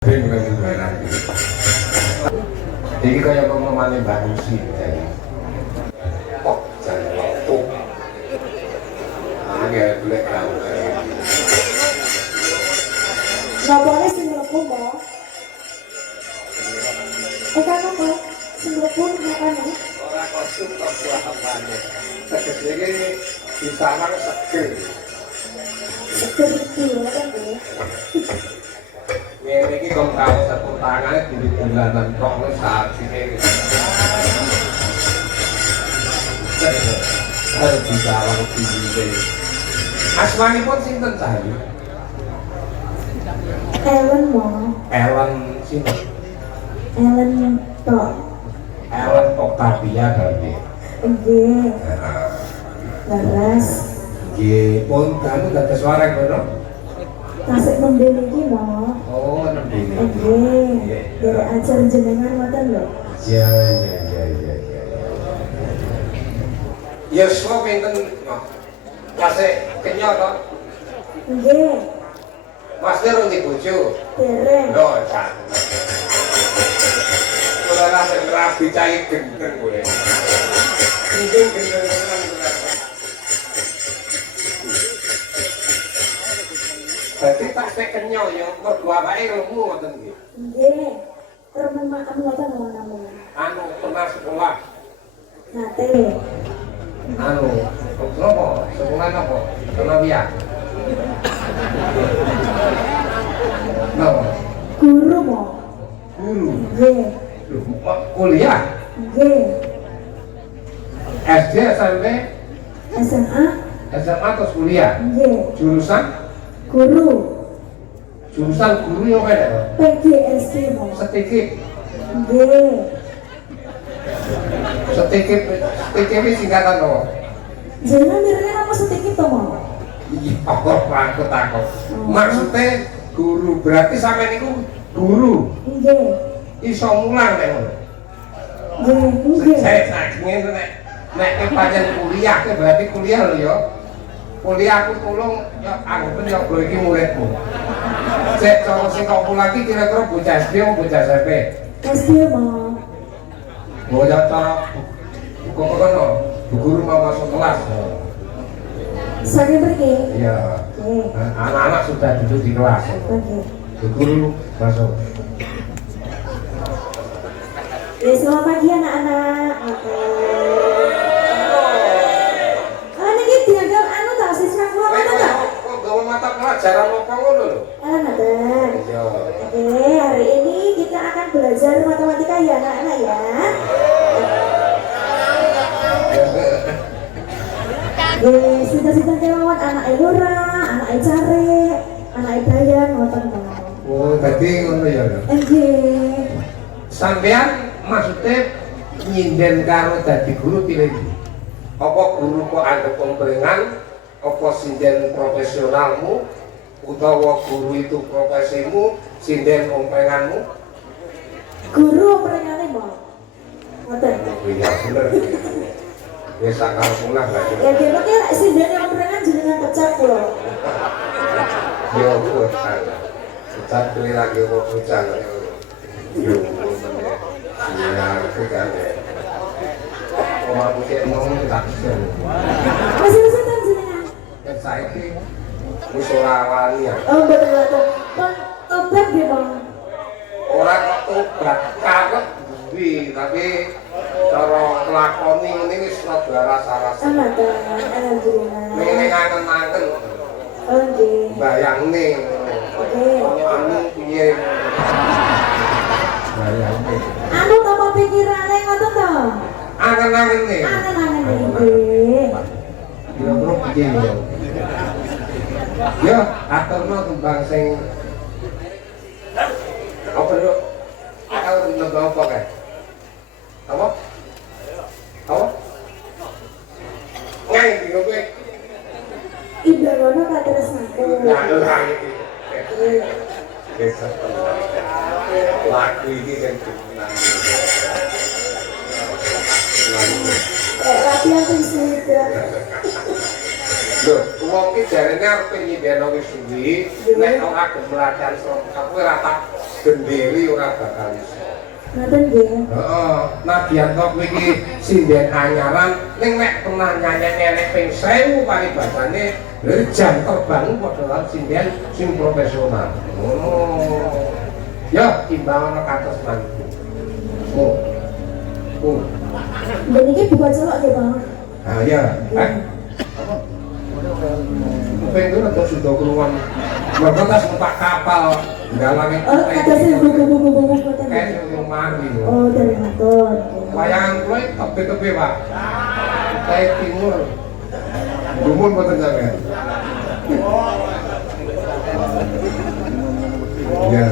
Jadi kaya pengumuman Mbak Lucy jadi kok jalan waktu agak boleh tahu Ngapone sing mlebu mbok? Kan apa? Sing mlebu ngapane? orang kostum kok buah apanya tegese iki disamar seger Seger iki kan ya. ngene iki kok kae satu tangane di bulanan kok wis sakit harus bisa awak tinggi asmanipun sinten Cahayu? Ellen mo. Ellen sinten? Ellen tok. Ellen Octavia berarti. Nggih. Laras. Nggih, pun kamu dados wareng kono? Tasik nembe iki mo. Oh, nembe. Nggih. Derek ajar jenengan ngoten lho. Ya. Ya suwe pinten tasik kenya to? Nggih. Mas Derung di bojo. Derek. Lho, Cak. Ora rasa rabi cai gendeng kowe. Gendeng. Berarti tasik kenya ya mergo awake ilmu ngoten nggih. Nggih. Remen makan ngoten lho namanya. Anu pernah sekolah. Nate. Anu, apa? Sekolah apa? Kenapa? Napa? Guru mo. Guru. Nggih. Loh, kok kuliah? Nggih. SD, SMP, SMA. SMA terus kuliah? Nggih. Jurusan? Guru. Jurusan guru yang mana? PGSD mo. Setikip. Nggih. Setikip ini singkatan apa? Jangan mirip apa sedikit to mo. Iya, aku takut. Maksudnya guru, berarti sampai niku guru. Nggih. Iso mulang nek ngono. Nggih. Saya ngene nek pancen kuliah ke berarti kuliah lho ya. Kuliah aku tolong ya anggapen ya bro iki muridmu. Sik cara sing kok lagi kira-kira bocah SD apa bocah SMP? SD mo. Bocah cara kok kono guru mau masuk kelas. Saya pergi. Iya. Oke. Anak-anak sudah duduk di kelas. Oke. Guru masuk. Ya, selamat pagi anak-anak. Oke. Ini dianggap anu tak siswa keluar mana tak? Kok gawe mata pelajaran apa ngono lho? Anak-anak. Iya. Oke, hari ini kita akan belajar matematika ya anak-anak ya. Sinten-sinten kemawon anak Elora, anak Ecare, anak Edayan, ngoten to. Oh, tadi ngono ya. Nggih. Sampean maksudnya nyinden karo dadi guru pilih apa guru kok anggap pemberingan apa sinden profesionalmu utawa guru itu profesimu sinden ompenganmu Guru peringane mo. Ngoten. iya bener biasa kalau pulang lagi Ya kira kira sinden yang peringane jenengan pecat kula. yo buat pecat pilih lagi kok pecat yo iya aku kan aku sih ngomong tak bisa Masih sinten jenengan? kan saya ini wis ora wani ya Oh betul. Kon tobat nggih, Bang. orang kok tobat kawet duwi tapi cara nglakoni ngene wis rada rasa-rasa Alhamdulillah. ngene ngangen-angen Oh nggih. bayangne Oke. anu piye bayangne Anu apa pikirane ngoten to? angen-angen nih Angen-angen nggih. kira-kira piye yo yo aturno tembang sing apa lho aku nembang apa kae apa ngai di kowe Indah ngono katresnaku. nah iki desa lagu iki sing dikenang Latihan sing sudah. lho wong ki jarene arep nyindeno wis suwi nek ora gelem latihan sok aku ora tak gendeli ora bakal iso. Ngaten nggih. Heeh, nadyan kok iki sinden anyaran ning nek pernah nyanyi ping 1000 paribasane jam terbang padha lan sinden sing profesional. Oh. Ya timbangan kados mantu. Oh. Oh. Dan ini buka celok nggih, Bang. Ah ya. Pengen atau sudah keluar mereka tas numpak kapal dalamnya Ada sih buku-buku kayak yang mari oh dari motor wayangan gue tepi-tepi pak kayak timur dumun buatan sampean ya